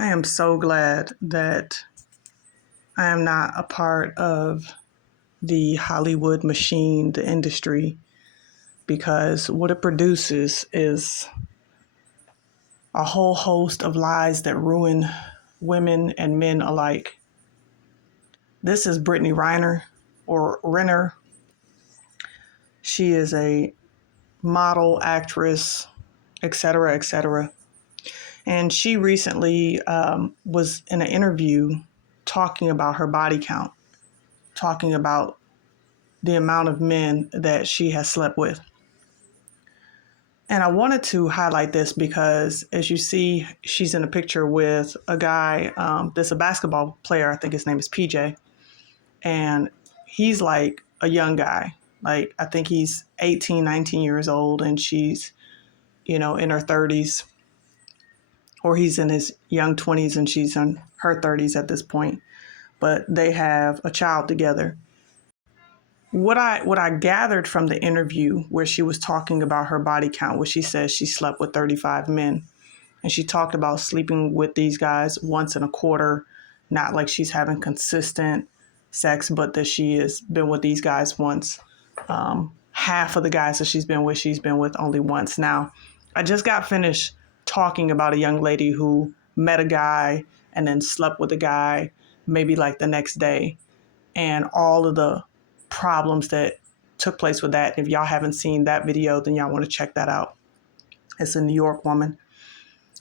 I am so glad that I am not a part of the Hollywood machine, the industry, because what it produces is a whole host of lies that ruin women and men alike. This is Brittany Reiner or Renner. She is a model, actress, etc., etc. And she recently was in an interview talking about her body count, talking about the amount of men that she has slept with. And I wanted to highlight this because, as you see, she's in a picture with a guy that's a basketball player. I think his name is PJ. And he's like a young guy. Like, I think he's 18, 19 years old, and she's, in her 30s, or he's in his young 20s and she's in her 30s at this point. But they have a child together. What I gathered from the interview where she was talking about her body count, where she says she slept with 35 men, and she talked about sleeping with these guys once in a quarter, not like she's having consistent sex, but that she has been with these guys once. Half of the guys that she's been with only once. Now, I just got finished talking about a young lady who met a guy and then slept with a guy maybe like the next day, and all of the problems that took place with that. If y'all haven't seen that video, then y'all want to check that out. It's a New York woman.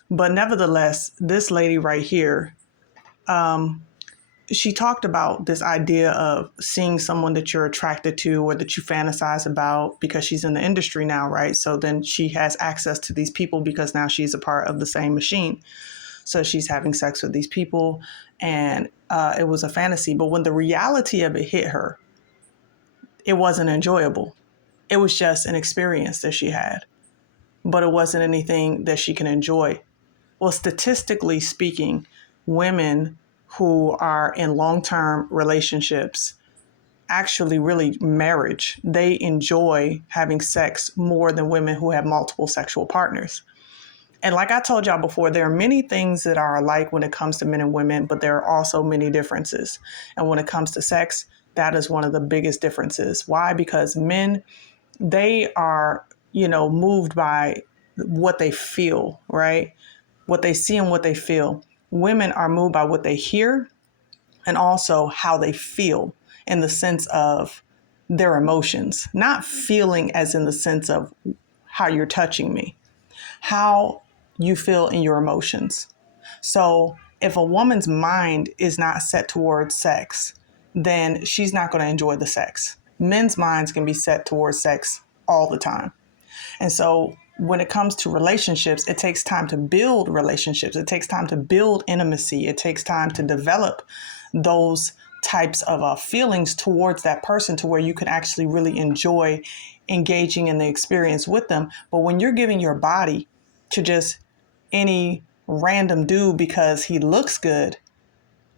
But nevertheless, this lady right here, she talked about this idea of seeing someone that you're attracted to or that you fantasize about, because she's in the industry now, right? So then she has access to these people because now she's a part of the same machine. So she's having sex with these people, and it was a fantasy. But when the reality of it hit her, it wasn't enjoyable. It was just an experience that she had, but it wasn't anything that she can enjoy. Well, statistically speaking, women who are in long-term relationships, actually really marriage, they enjoy having sex more than women who have multiple sexual partners. And like I told y'all before, there are many things that are alike when it comes to men and women, but there are also many differences. And when it comes to sex, that is one of the biggest differences. Why? Because men, they are, moved by what they feel, right? What they see and what they feel. Women are moved by what they hear and also how they feel, in the sense of their emotions, not feeling as in the sense of how you're touching me, how you feel in your emotions. So if a woman's mind is not set towards sex, then she's not going to enjoy the sex. Men's minds can be set towards sex all the time. And so when it comes to relationships, it takes time to build relationships. It takes time to build intimacy. It takes time to develop those types of feelings towards that person, to where you can actually really enjoy engaging in the experience with them. But when you're giving your body to just any random dude because he looks good,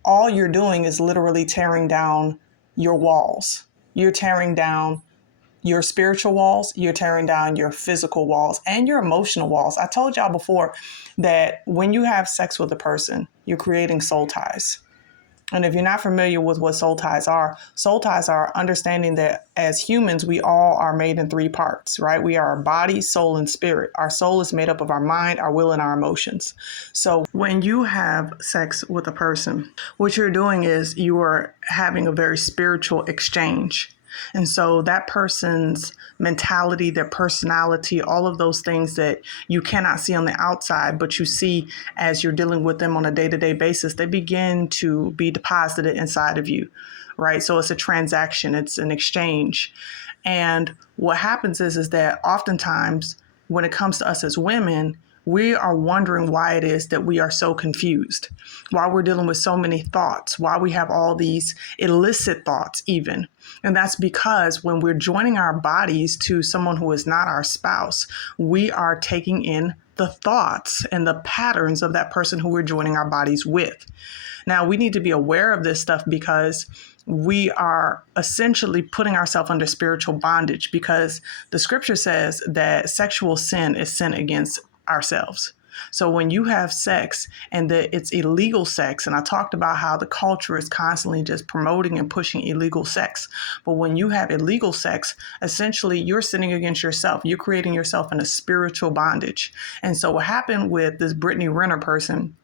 all you're doing is literally tearing down your walls. You're tearing down your spiritual walls, you're tearing down your physical walls and your emotional walls. I told y'all before that when you have sex with a person, you're creating soul ties. And if you're not familiar with what soul ties are understanding that as humans, we all are made in three parts, right? We are our body, soul, and spirit. Our soul is made up of our mind, our will, and our emotions. So when you have sex with a person, what you're doing is you are having a very spiritual exchange. And so that person's mentality, their personality, all of those things that you cannot see on the outside, but you see as you're dealing with them on a day-to-day basis, they begin to be deposited inside of you, right? So it's a transaction, it's an exchange. And what happens is that oftentimes when it comes to us as women, we are wondering why it is that we are so confused, why we're dealing with so many thoughts, why we have all these illicit thoughts even. And that's because when we're joining our bodies to someone who is not our spouse, we are taking in the thoughts and the patterns of that person who we're joining our bodies with. Now, we need to be aware of this stuff because we are essentially putting ourselves under spiritual bondage, because the scripture says that sexual sin is sin against ourselves. So when you have sex and that it's illegal sex, and I talked about how the culture is constantly just promoting and pushing illegal sex. But when you have illegal sex, essentially you're sinning against yourself. You're creating yourself in a spiritual bondage. And so what happened with this Brittany Renner person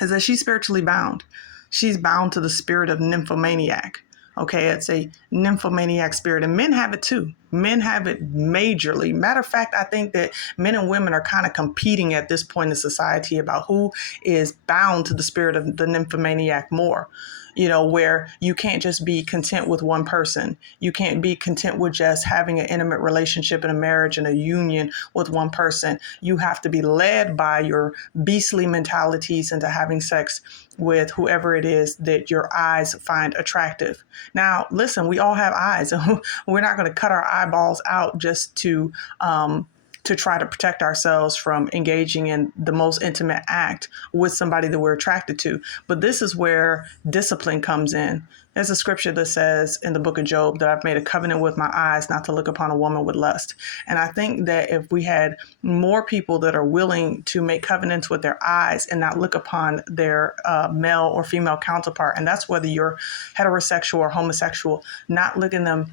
is that she's spiritually bound. She's bound to the spirit of nymphomaniac. Okay, it's a nymphomaniac spirit, and men have it too. Men have it majorly. Matter of fact, I think that men and women are kind of competing at this point in society about who is bound to the spirit of the nymphomaniac more. You know, where you can't just be content with one person. You can't be content with just having an intimate relationship and a marriage and a union with one person. You have to be led by your beastly mentalities into having sex with whoever it is that your eyes find attractive. Now, listen, we all have eyes. We're not going to cut our eyeballs out just to try to protect ourselves from engaging in the most intimate act with somebody that we're attracted to. But this is where discipline comes in. There's a scripture that says in the book of Job that I've made a covenant with my eyes not to look upon a woman with lust. And I think that if we had more people that are willing to make covenants with their eyes and not look upon their male or female counterpart, and that's whether you're heterosexual or homosexual, not looking them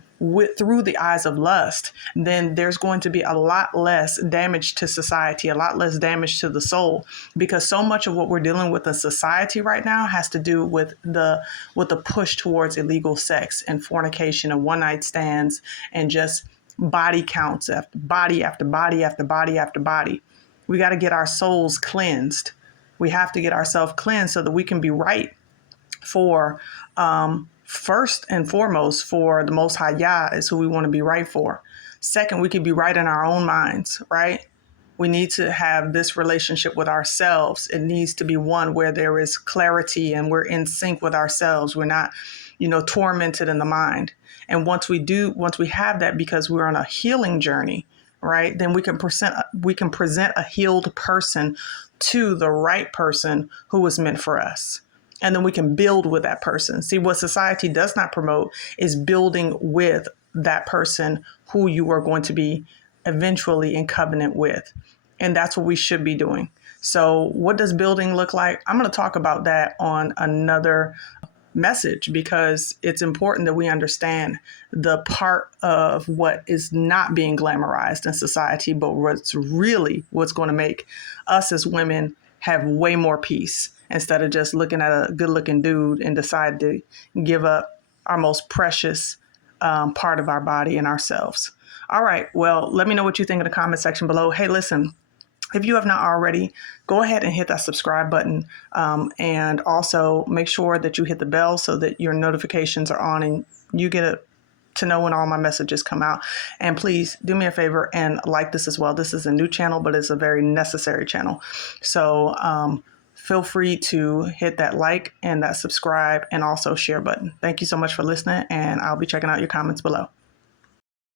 through the eyes of lust, then there's going to be a lot less damage to society, a lot less damage to the soul, because so much of what we're dealing with in society right now has to do with the push towards illegal sex and fornication and one night stands and just body counts after body after body after body after body. We got to get our souls cleansed. We have to get ourselves cleansed so that we can be right for first and foremost, for the Most High Yah is who we want to be right for. Second, we can be right in our own minds, right? We need to have this relationship with ourselves. It needs to be one where there is clarity and we're in sync with ourselves. We're not, tormented in the mind. And once we have that, because we're on a healing journey, right, then we can present a healed person to the right person who was meant for us. And then we can build with that person. See, what society does not promote is building with that person who you are going to be eventually in covenant with. And that's what we should be doing. So what does building look like? I'm going to talk about that on another message, because it's important that we understand the part of what is not being glamorized in society, but what's going to make us as women have way more peace, instead of just looking at a good looking dude and decide to give up our most precious part of our body and ourselves. All right. Well, let me know what you think in the comment section below. Hey, listen, if you have not already, go ahead and hit that subscribe button, and also make sure that you hit the bell so that your notifications are on and you get to know when all my messages come out. And please do me a favor and like this as well. This is a new channel, but it's a very necessary channel. So feel free to hit that like and that subscribe and also share button. Thank you so much for listening, and I'll be checking out your comments below.